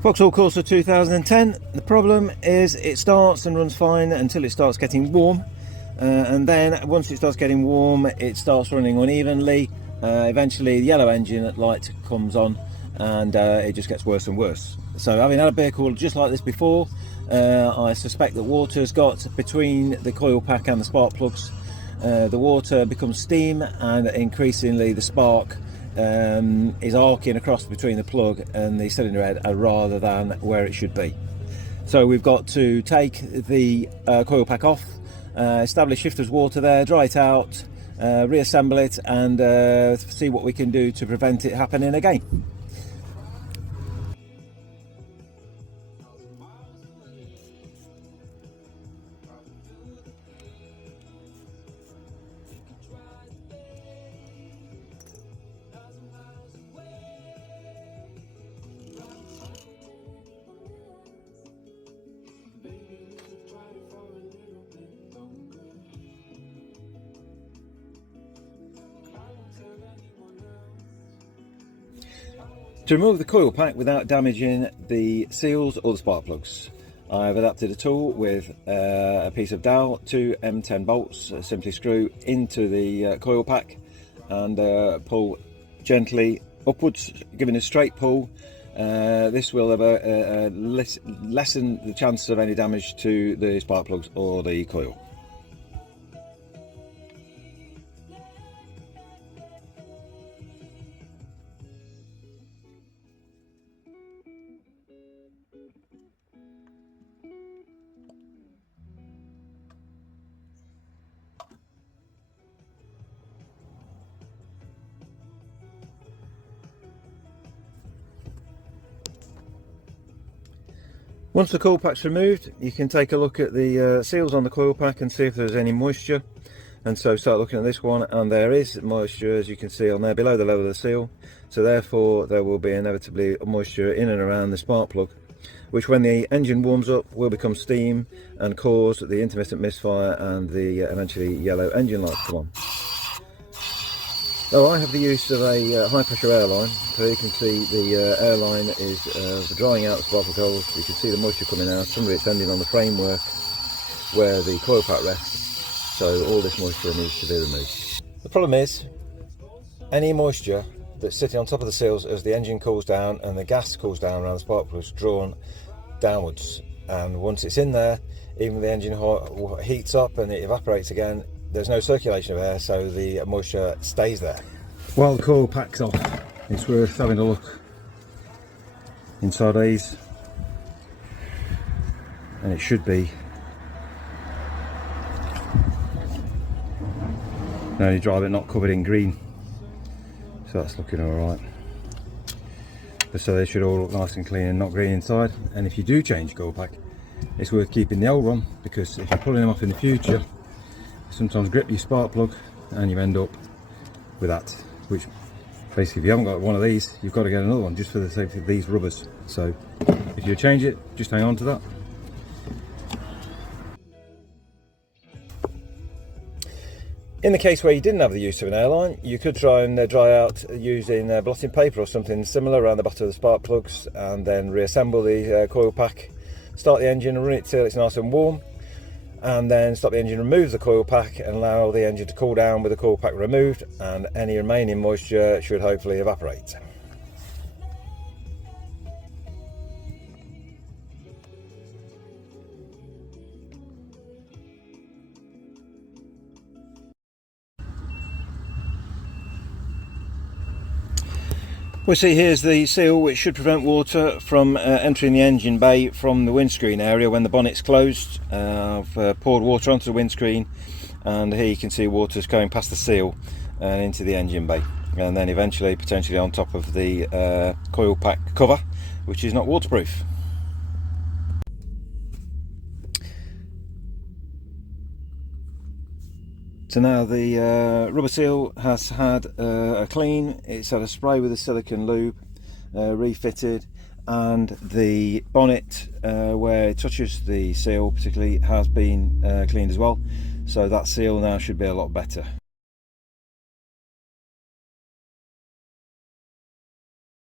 Vauxhall Corsa 2010. The problem is it starts and runs fine until it starts getting warm, and then once it starts getting warm it starts running unevenly. Eventually the yellow engine light comes on and it just gets worse and worse. So having had a vehicle just like this before, I suspect that water's got between the coil pack and the spark plugs. The water becomes steam and increasingly the spark is arcing across between the plug and the cylinder head rather than where it should be. So we've got to take the coil pack off, establish shifter's water there, dry it out, reassemble it and see what we can do to prevent it happening again. To remove the coil pack without damaging the seals or the spark plugs, I've adapted a tool with a piece of dowel, 2 M10 bolts, simply screw into the coil pack and pull gently upwards, giving a straight pull. This will lessen the chance of any damage to the spark plugs or the coil. Once the coil pack's removed, you can take a look at the seals on the coil pack and see if there's any moisture. And so start looking at this one, and there is moisture, as you can see on there, below the level of the seal. So therefore there will be inevitably moisture in and around the spark plug, which when the engine warms up will become steam and cause the intermittent misfire and the eventually yellow engine lights come on. Now I have the use of a high pressure airline, so you can see the airline is drying out the spark plug holes. You can see the moisture coming out, some of it's ending on the framework where the coil pack rests, so all this moisture needs to be removed. The problem is, any moisture that's sitting on top of the seals as the engine cools down and the gas cools down around the spark plug is drawn downwards, and once it's in there, even the engine heats up and it evaporates again. There's no circulation of air, so the moisture stays there. While the coil pack's off, it's worth having a look inside these, and it should be only dry but not covered in green, so that's looking alright. But so they should all look nice and clean and not green inside. And if you do change coil pack, it's worth keeping the old one, because if you're pulling them off in the future, sometimes grip your spark plug and you end up with that, which basically if you haven't got one of these, you've got to get another one just for the sake of these rubbers. So if you change it, just hang on to that. In the case where you didn't have the use of an airline, you could try and dry out using blotting paper or something similar around the bottom of the spark plugs, and then reassemble the coil pack, start the engine and run it till it's nice and warm, and then stop the engine, remove the coil pack and allow the engine to cool down with the coil pack removed, and any remaining moisture should hopefully evaporate. We see here's the seal which should prevent water from entering the engine bay from the windscreen area when the bonnet's closed. I've poured water onto the windscreen, and here you can see water's going past the seal and into the engine bay, and then eventually potentially on top of the coil pack cover, which is not waterproof. So now the rubber seal has had a clean, it's had a spray with a silicone lube, refitted, and the bonnet where it touches the seal particularly has been cleaned as well, so that seal now should be a lot better.